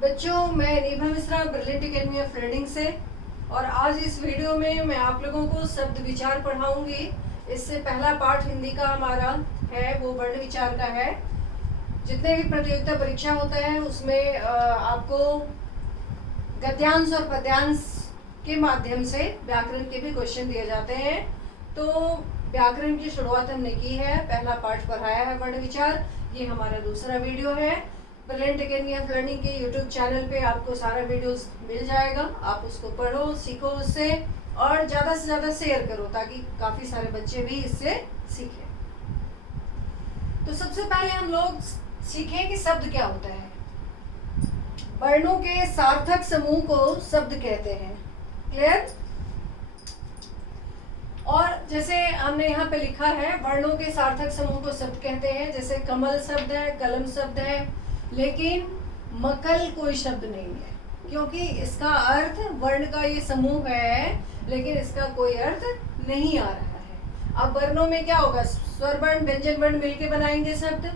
बच्चों, मैं निभा Mishra brilliant academy of learning से, और आज इस वीडियो में मैं आप लोगों को शब्द विचार पढ़ाऊंगी। इससे पहला पाठ हिंदी का हमारा है वो वर्ण विचार का है। जितने भी प्रतियोगिता परीक्षा होता है उसमें आपको गद्यांश और पद्यांश के माध्यम से व्याकरण के भी क्वेश्चन दिए जाते हैं। तो व्याकरण की शुरुआत हमने की है, पहला पाठ पढ़ाया है वर्ण विचार। ये हमारा दूसरा वीडियो है। ब्रिलियंट एकेडमी ऑफ लर्निंग के यूट्यूब चैनल पे आपको सारा वीडियोस मिल जाएगा। आप उसको पढ़ो, सीखो उससे, और ज़्यादा से ज़्यादा शेयर करो ताकि काफ़ी सारे बच्चे भी इससे सीखें। तो सबसे पहले हम लोग सीखें कि शब्द क्या होता है। वर्णों के सार्थक समूह को शब्द कहते हैं। क्लियर? और जैसे हमने यहाँ पे लिखा है, वर्णों के सार्थक समूह को शब्द कहते हैं। जैसे कमल शब्द है, कलम शब्द है, लेकिन मकल कोई शब्द नहीं है, क्योंकि इसका अर्थ वर्ण का ये समूह है लेकिन इसका कोई अर्थ नहीं आ रहा है। अब वर्णों में क्या होगा, स्वर वर्ण व्यंजन वर्ण मिलके बनाएंगे शब्द,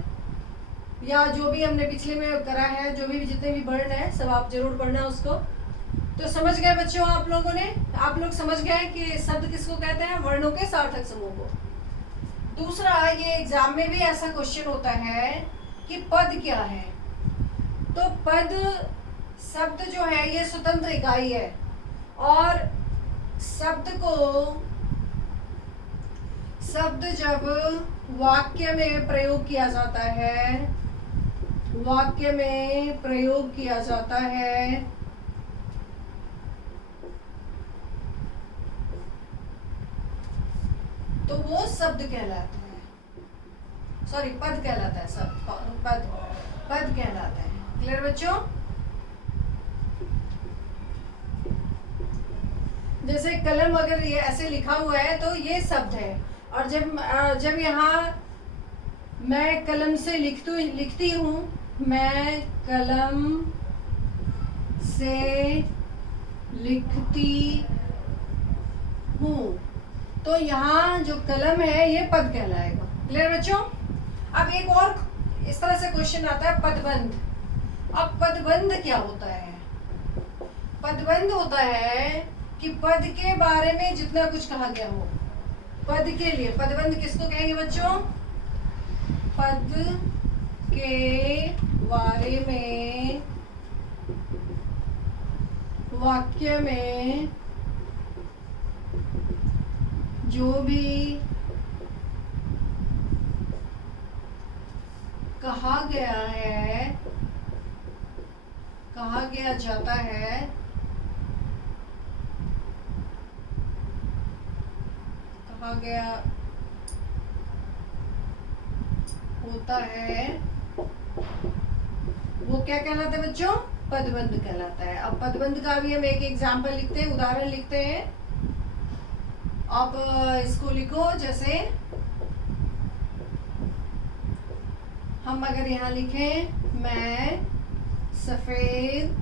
या जो भी हमने पिछले में करा है, जो भी जितने भी वर्ण है सब आप जरूर पढ़ना उसको। तो समझ गए बच्चों आप लोगों ने? आप लोग समझ गए कि शब्द किसको कहते हैं? वर्णों के सार्थक समूह को। दूसरा, ये एग्जाम में भी ऐसा क्वेश्चन होता है कि पद क्या है। तो पद शब्द जो है ये स्वतंत्र इकाई है, और शब्द जब वाक्य में प्रयोग किया जाता है, तो वो शब्द कहलाता है, सॉरी पद कहलाता है। शब्द पद कहलाता है। क्लियर बच्चों? जैसे कलम अगर ये ऐसे लिखा हुआ है तो ये शब्द है, और जब यहाँ मैं कलम से लिखती हूँ, मैं कलम से लिखती हूँ, तो यहाँ जो कलम है ये पद कहलाएगा। क्लियर बच्चों? अब एक और इस तरह से क्वेश्चन आता है, पदबंध। अब पदबंध क्या होता है? पदबंध होता है कि पद के बारे में जितना कुछ कहा गया हो, पद के लिए पदबंध किसको कहेंगे बच्चों? पद के बारे में वाक्य में जो भी कहा गया जाता है, कहा गया होता है, वो क्या कहलाता है बच्चों? पदबंध कहलाता है। अब पदबंध का भी हम एक एग्जाम्पल लिखते हैं, उदाहरण लिखते हैं। आप इसको लिखो, जैसे हम अगर यहाँ लिखें, मैं सफेद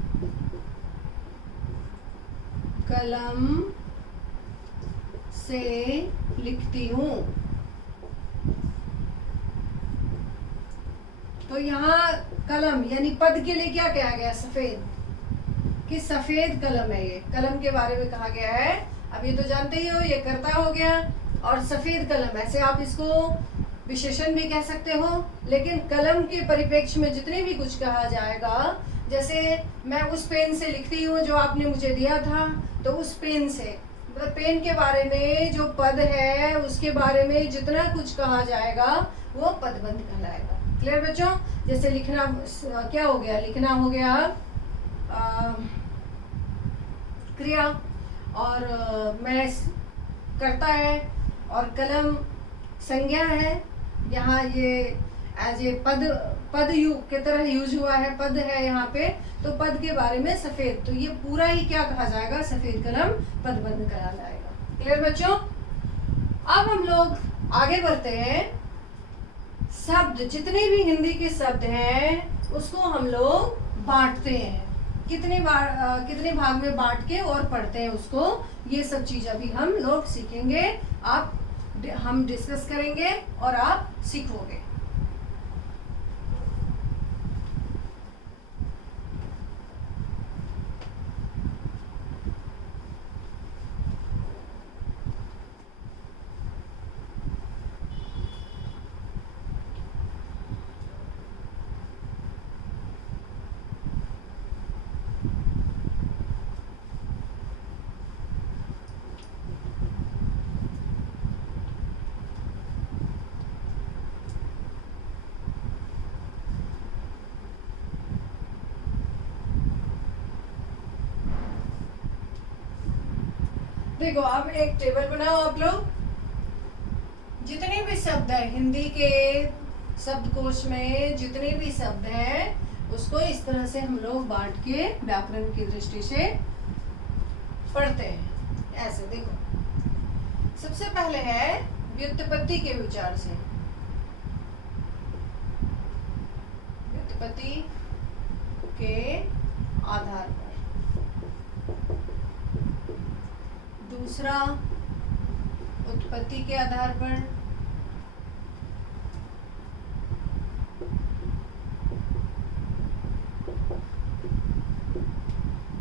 कलम से लिखती हूँ, तो यहाँ कलम यानी पद के लिए क्या कहा गया? सफेद, कि सफेद कलम है। ये कलम के बारे में कहा गया है। अब ये तो जानते ही हो, ये कर्ता हो गया, और सफेद कलम, ऐसे आप इसको विशेषण भी कह सकते हो। लेकिन कलम के परिप्रेक्ष्य में जितने भी कुछ कहा जाएगा, जैसे मैं उस पेन से लिखती हूँ जो आपने मुझे दिया था, तो उस पेन से, मतलब पेन के बारे में जो पद है उसके बारे में जितना कुछ कहा जाएगा वो पदबंध कहलाएगा। क्लियर बच्चों? जैसे लिखना क्या हो गया? लिखना हो गया क्रिया, और मैं करता है, और कलम संज्ञा है। यहाँ ये एज ए पद की तरह यूज हुआ है, पद है यहाँ पे, तो पद के बारे में सफेद, तो ये पूरा ही क्या कहा जाएगा? सफेद कलम पदबंध कहा जाएगा। क्लियर बच्चों? अब हम लोग आगे बढ़ते हैं। शब्द, जितने भी हिंदी के शब्द हैं उसको हम लोग बांटते हैं। कितने भाग में बांट के और पढ़ते हैं उसको, ये सब चीज अभी हम लोग सीखेंगे। हम डिस्कस करेंगे और आप सीखोगे। देखो अब एक टेबल बनाओ आप लोग। जितने भी शब्द है हिंदी के शब्दकोश में, जितने भी शब्द हैं उसको इस तरह से हम लोग बांट के व्याकरण की दृष्टि से पढ़ते हैं। ऐसे देखो, सबसे पहले है व्युत्पत्ति के विचार से। व्युत्पत्ति के आधार पर। दूसरा उत्पत्ति के आधार पर।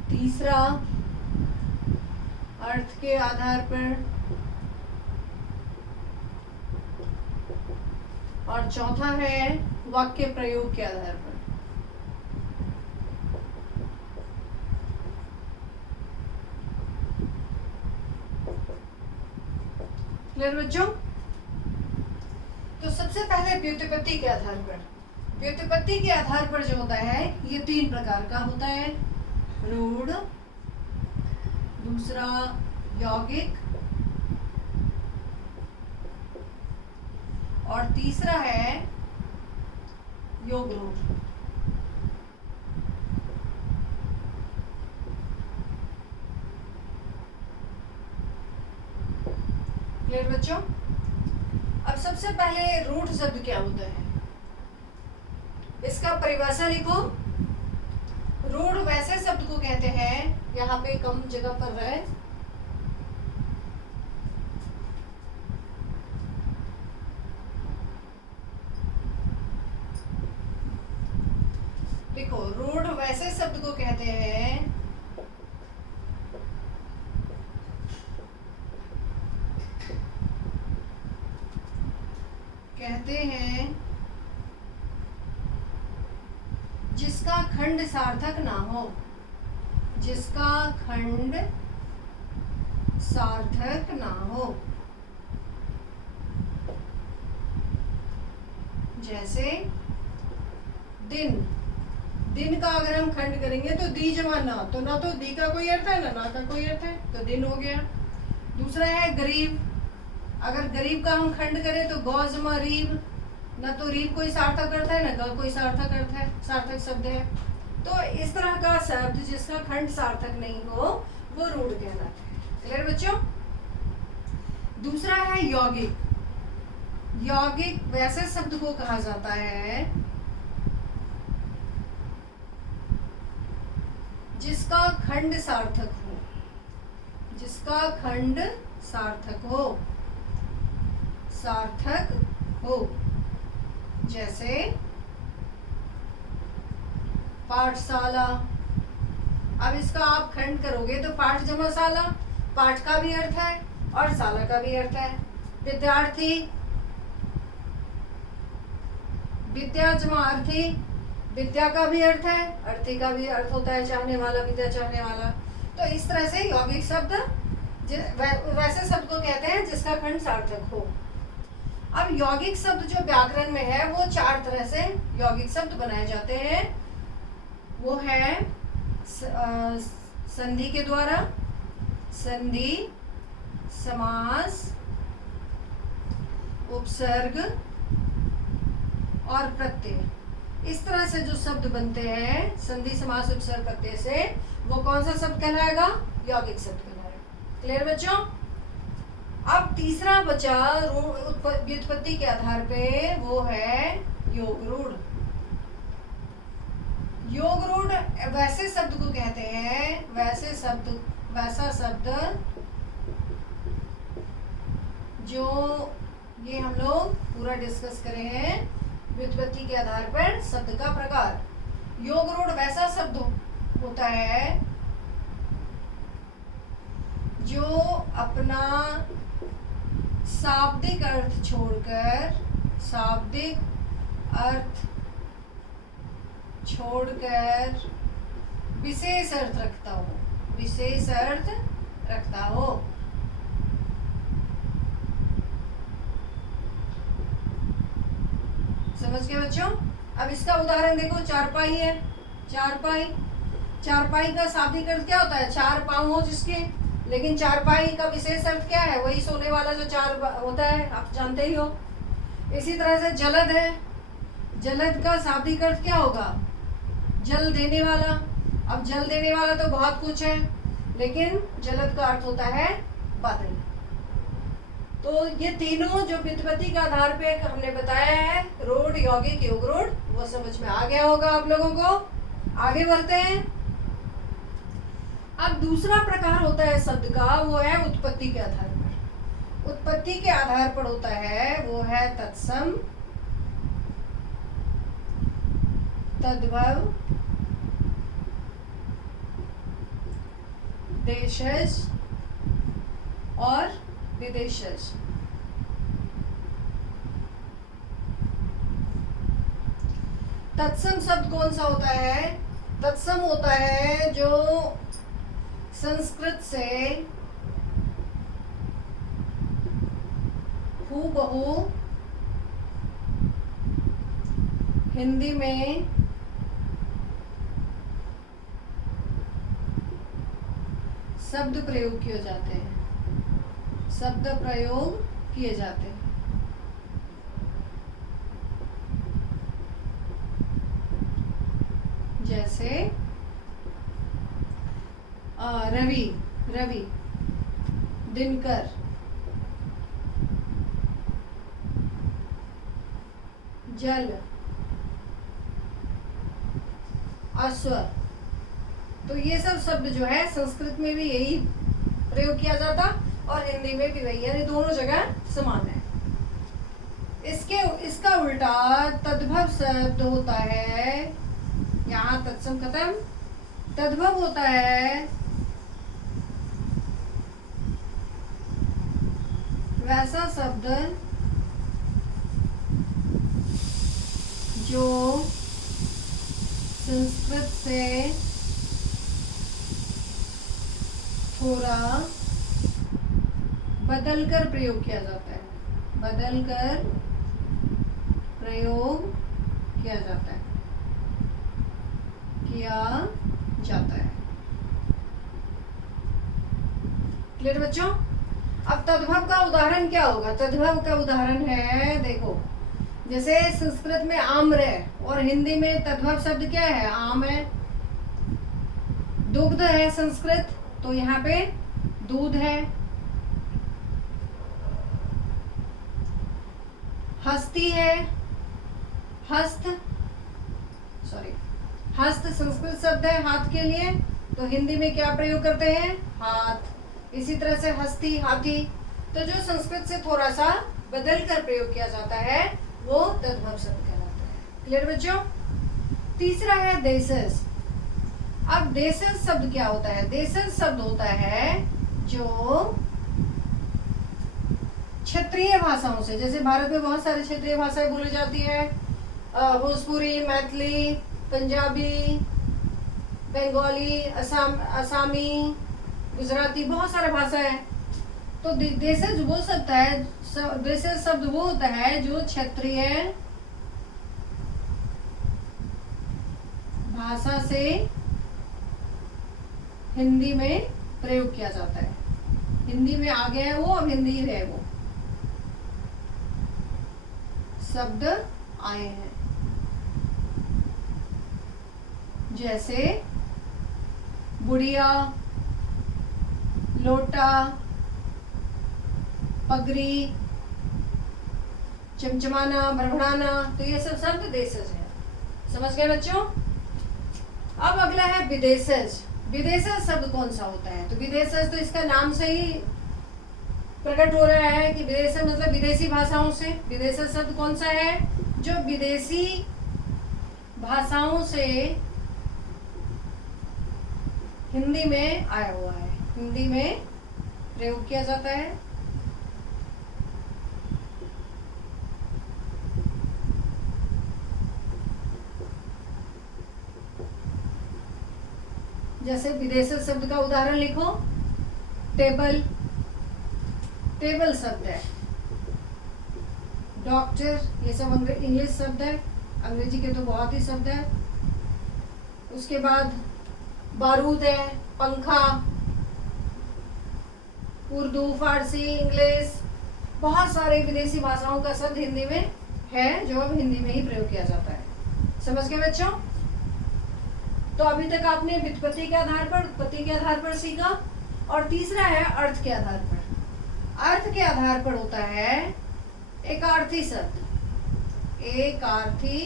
तीसरा अर्थ के आधार पर। और चौथा है वाक्य प्रयोग के आधार पर। क्लियर बच्चों? तो सबसे पहले व्युत्पत्ति के आधार पर। व्युत्पत्ति के आधार पर जो होता है ये 3 प्रकार का होता है। रूढ़, दूसरा यौगिक, और तीसरा है योग रूढ़। क्लियर बच्चों? अब सबसे पहले रूढ़ शब्द क्या होता है, इसका परिभाषा लिखो। रूढ़ वैसे शब्द को कहते हैं, यहाँ पे कम जगह पर रहे, देखो रूढ़ वैसे शब्द को कहते हैं जिसका खंड सार्थक ना हो। जिसका खंड सार्थक ना हो। जैसे दिन। दिन का अगर हम खंड करेंगे तो दी जमा ना, तो ना तो दी का कोई अर्थ है ना का कोई अर्थ है, तो दिन हो गया। दूसरा है गरीब। अगर गरीब का हम खंड करें तो गौ जमा रीब, ना तो रीब कोई सार्थक अर्थ है ना ग कोई सार्थक अर्थ है, सार्थक शब्द है। तो इस तरह का शब्द जिसका खंड सार्थक नहीं हो वो रूढ़ कहलाता है। क्लियर बच्चों? दूसरा है यौगिक। यौगिक वैसे शब्द को कहा जाता है जिसका खंड सार्थक हो। जिसका खंड सार्थक हो। सार्थक हो। जैसे पाठशाला। अब इसका आप खंड करोगे तो पाठ जमा शाला, पाठ का भी अर्थ है और शाला का भी अर्थ है। विद्यार्थी, विद्या जमा अर्थी, विद्या का भी अर्थ है, अर्थी का भी अर्थ होता है चाहने वाला, विद्या चाहने वाला। तो इस तरह से यौगिक शब्द वैसे शब्द को कहते हैं जिसका खंड सार्थक हो। अब यौगिक शब्द जो व्याकरण में है वो 4 तरह से यौगिक शब्द बनाए जाते हैं। वो है संधि के द्वारा, संधि, समास, उपसर्ग और प्रत्यय। इस तरह से जो शब्द बनते हैं संधि, समास, उपसर्ग, प्रत्यय से, वो कौन सा शब्द कहलाएगा? यौगिक शब्द कहलाएगा। क्लियर बच्चों? अब तीसरा बचा व्युत्पत्ति के आधार पे, वो है योग रूढ़। योग रूढ़ वैसे शब्द को कहते हैं, वैसा शब्द जो ये हम लोग पूरा डिस्कस करे हैं व्युत्पत्ति के आधार पर शब्द का प्रकार। योग रूढ़ वैसा शब्द होता है जो अपना शाब्दिक अर्थ छोड़कर विशेष अर्थ रखता हो। विशेष अर्थ रखता हो। समझ गए बच्चों? अब इसका उदाहरण देखो, चारपाई है। चारपाई का शाब्दिक अर्थ क्या होता है? 4 पांव हो जिसके, लेकिन चारपाई का विशेष अर्थ क्या है? वही सोने वाला जो चार होता है, आप जानते ही हो। इसी तरह से जलद है, जलद का शाब्दिक अर्थ क्या होगा? जल देने वाला। अब जल देने वाला तो बहुत कुछ है, लेकिन जलद का अर्थ होता है बादल। तो ये तीनों जो व्युत्पत्ति के आधार पे हमने बताया है, रोड, यौगिक, योग रोड, वो समझ में आ गया होगा आप लोगों को। आगे बढ़ते हैं। अब दूसरा प्रकार होता है शब्द का, वो है उत्पत्ति के आधार पर। उत्पत्ति के आधार पर होता है वो है तत्सम, तद्भव, देशज और विदेशज। तत्सम शब्द कौन सा होता है? तत्सम होता है जो संस्कृत से हूबहू हिंदी में शब्द प्रयोग किए जाते हैं, शब्द प्रयोग किए जाते हैं। जैसे रवि, रवि, दिनकर, जल, अश्व। तो ये सब शब्द जो है संस्कृत में भी यही प्रयोग किया जाता और हिंदी में भी वही, यानी दोनों जगह समान है। इसका उल्टा तद्भव शब्द होता है, यहाँ तत्सम खत्म, तद्भव होता है वैसा शब्द जो संस्कृत से थोड़ा बदलकर प्रयोग किया जाता है, बदलकर प्रयोग किया जाता है, किया जाता है। क्लियर बच्चों? अब तद्भव का उदाहरण क्या होगा? तद्भव का उदाहरण है, देखो, जैसे संस्कृत में आम्र है और हिंदी में तद्भव शब्द क्या है? आम है। दुग्ध है संस्कृत, तो यहाँ पे दूध है। हस्ती है, हस्त, सॉरी, हस्त संस्कृत शब्द है हाथ के लिए, तो हिंदी में क्या प्रयोग करते हैं? हाथ। इसी तरह से हस्ती, हाथी। तो जो संस्कृत से थोड़ा सा बदल कर प्रयोग किया जाता है वो तद्भव शब्द कहलाता है। क्लियर बच्चों? तीसरा है देशज। अब देशज शब्द क्या होता है? देशज शब्द होता है जो क्षेत्रीय भाषाओं से, जैसे भारत में बहुत सारी क्षेत्रीय भाषाएं बोली जाती है, भोजपुरी, मैथिली, पंजाबी, बंगाली, असमी, गुजराती, बहुत सारे भाषा है। तो देशज वो शब्द है, देशज शब्द वो होता है जो क्षेत्रीय भाषा से हिंदी में प्रयोग किया जाता है। हिंदी में आ गया है वो, अब हिंदी है वो शब्द आए हैं। जैसे बुढ़िया, लोटा, पगड़ी, चमचमाना, बड़बड़ाना, तो ये सब शब्द देशज है। समझ गए बच्चों? अब अगला है विदेशज। विदेशज शब्द कौन सा होता है? तो विदेशज तो इसका नाम से ही प्रकट हो रहा है कि विदेशज मतलब विदेशी भाषाओं से। विदेशज शब्द कौन सा है? जो विदेशी भाषाओं से हिंदी में आया हुआ है, हिंदी में प्रयोग किया जाता है। जैसे विदेशज शब्द का उदाहरण लिखो, टेबल, टेबल शब्द है। डॉक्टर, ये सब इंग्लिश शब्द है, अंग्रेजी के तो बहुत ही शब्द है। उसके बाद बारूद है, पंखा, उर्दू, फारसी, इंग्लिश, बहुत सारे विदेशी भाषाओं का शब्द हिंदी में है जो अब हिंदी में ही प्रयोग किया जाता है। समझ गए बच्चों? तो अभी तक आपने व्युत्पत्ति के आधार पर, उत्पत्ति के आधार पर सीखा, और तीसरा है अर्थ के आधार पर। अर्थ के आधार पर होता है एकार्थी शब्द। एकार्थी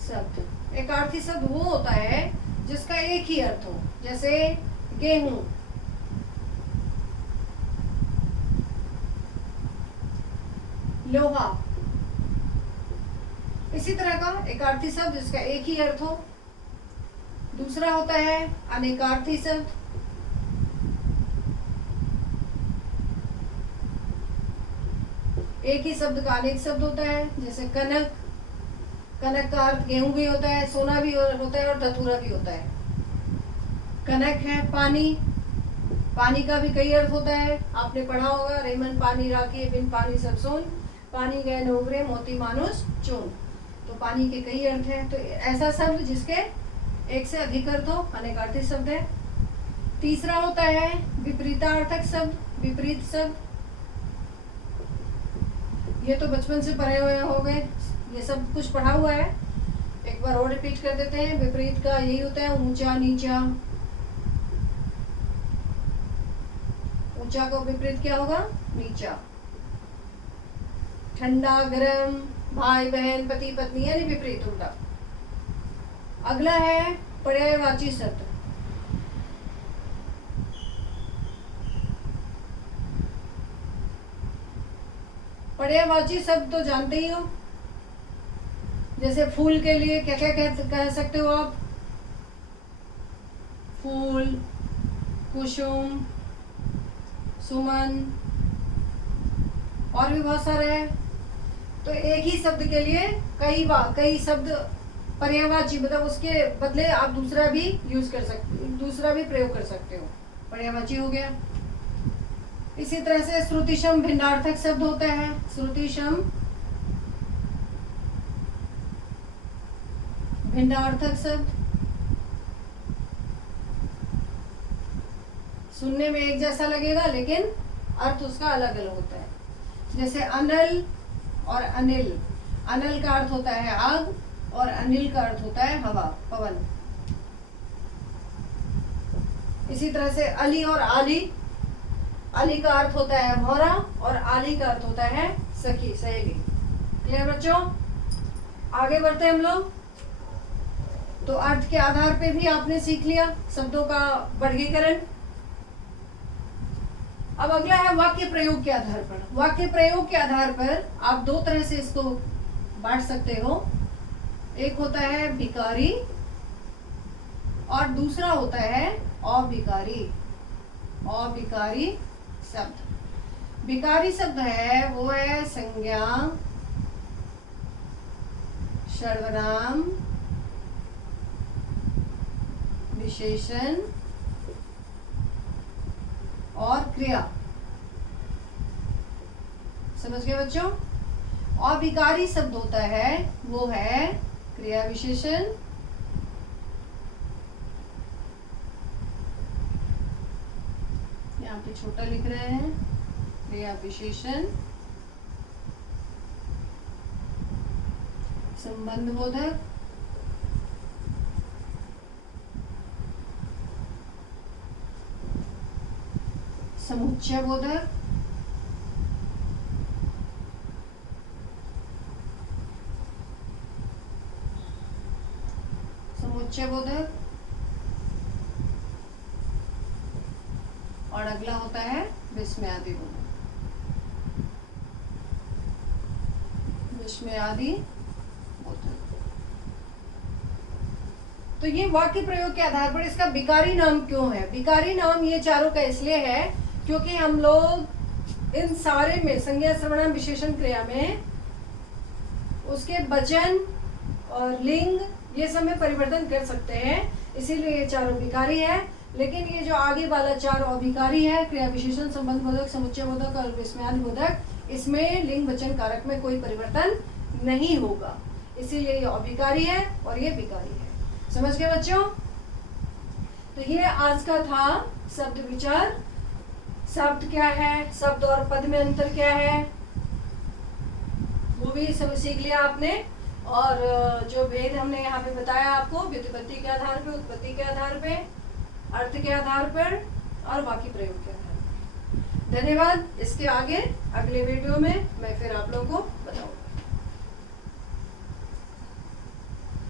शब्द, एकार्थी शब्द वो होता है जिसका एक ही अर्थ हो, जैसे गेहूं, लोहा। इसी तरह का एकार्थी शब्द जिसका एक ही अर्थ हो। दूसरा होता है अनेकार्थी शब्द। एक ही शब्द का अनेक शब्द होता है, जैसे कनक। कनक का अर्थ गेहूं भी होता है, सोना भी होता है और धतूरा भी होता है। कनक है पानी। पानी का भी कई अर्थ होता है, आपने पढ़ा होगा, रेमन पानी राखे बिन पानी सब सोन, पानी गए नोगरे मोती मानुष चून। तो पानी के कई अर्थ हैं। तो ऐसा शब्द जिसके एक से अधिक अर्थ हो, अनेकार्थी शब्द है। तीसरा होता है विपरीतार्थक शब्द, विपरीत शब्द। ये तो बचपन से पढ़े हुए हो गए, ये सब कुछ पढ़ा हुआ है। एक बार और रिपीट कर देते हैं। विपरीत का यही होता है ऊंचा नीचा। ऊंचा का विपरीत क्या होगा? नीचा। ठंडा गरम, भाई बहन, पति पत्नी, यानी विपरीत उल्टा। अगला है पर्यायवाची शब्द। पर्यायवाची शब्द तो जानते ही हो, जैसे फूल के लिए क्या क्या कह सकते हो आप? फूल, कुसुम, सुमन, और भी बहुत सारे हैं। तो एक ही शब्द के लिए कई शब्द पर्यायवाची, मतलब उसके बदले आप दूसरा भी यूज कर सकते, दूसरा भी प्रयोग कर सकते हो। पर्यायवाची हो गया। इसी तरह से श्रुतिशम भिन्नार्थक शब्द होता है। श्रुतिशम भिन्नार्थक शब्द, सुनने में एक जैसा लगेगा लेकिन अर्थ उसका अलग अलग होता है। जैसे अनल और अनिल। अनल का अर्थ होता है आग और अनिल का अर्थ होता है हवा, पवन। इसी तरह से अली और आली। अली का अर्थ होता है भौरा और आली का अर्थ होता है सखी, सहेली। क्लियर बच्चों? आगे बढ़ते हैं हम लोग। तो अर्थ के आधार पे भी आपने सीख लिया शब्दों का वर्गीकरण। अब अगला है वाक्य प्रयोग के आधार पर। वाक्य प्रयोग के आधार पर आप दो तरह से इसको बांट सकते हो। एक होता है विकारी और दूसरा होता है अविकारी। अविकारी शब्द। विकारी शब्द है वो है संज्ञा, सर्वनाम, विशेषण और क्रिया। समझ गए बच्चों? अविकारी शब्द होता है वो है क्रिया विशेषण, यहाँ पे छोटा लिख रहे हैं, क्रिया विशेषण, संबंध बोधक, समुच्चय बोधक, समुच्चय बोधक, और अगला होता है विस्मयादि बोधक। विस्मयादि बोधक। तो ये वाक्य प्रयोग के आधार पर इसका विकारी नाम क्यों है? विकारी नाम ये चारों का इसलिए है क्योंकि हम लोग इन सारे में संज्ञा, सर्वनाम, विशेषण, क्रिया में उसके वचन और लिंग ये सब में परिवर्तन कर सकते हैं, इसीलिए ये चारों विकारी है। लेकिन ये जो आगे वाला चार अविकारी है, क्रिया विशेषण, संबंध बोधक, समुच्चय बोधक और विस्मयादि बोधक, इसमें लिंग वचन कारक में कोई परिवर्तन नहीं होगा, इसीलिए ये अविकारी है और ये विकारी है। समझ गए बच्चों? तो ये आज का था शब्द विचार। शब्द क्या है, शब्द और पद में अंतर क्या है, वो भी सब सीख लिया आपने। और जो भेद हमने यहाँ पे बताया आपको, व्युत्पत्ति के आधार पे, उत्पत्ति के आधार पे, अर्थ के आधार पर और वाक्य प्रयोग के आधार पर। धन्यवाद। इसके आगे अगले वीडियो में मैं फिर आप लोगों को बताऊंगा।